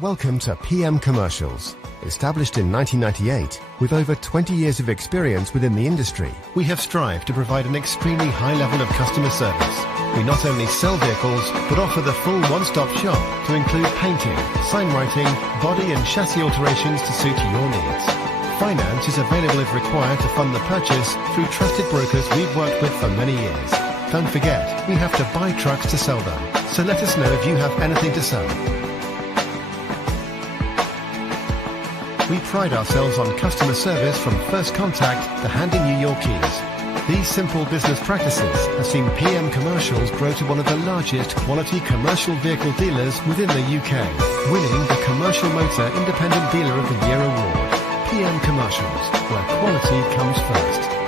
Welcome to PM Commercials. Established in 1998, with over 20 years of experience within the industry, we have strived to provide an extremely high level of customer service. We not only sell vehicles, but offer the full one-stop shop to include painting, sign writing, body and chassis alterations to suit your needs. Finance is available if required to fund the purchase through trusted brokers we've worked with for many years. Don't forget, we have to buy trucks to sell them, so let us know if you have anything to sell. We pride ourselves on customer service from first contact to handing you your keys. These simple business practices have seen PM Commercials grow to one of the largest quality commercial vehicle dealers within the UK, winning the Commercial Motor Independent Dealer of the Year award. PM Commercials, where quality comes first.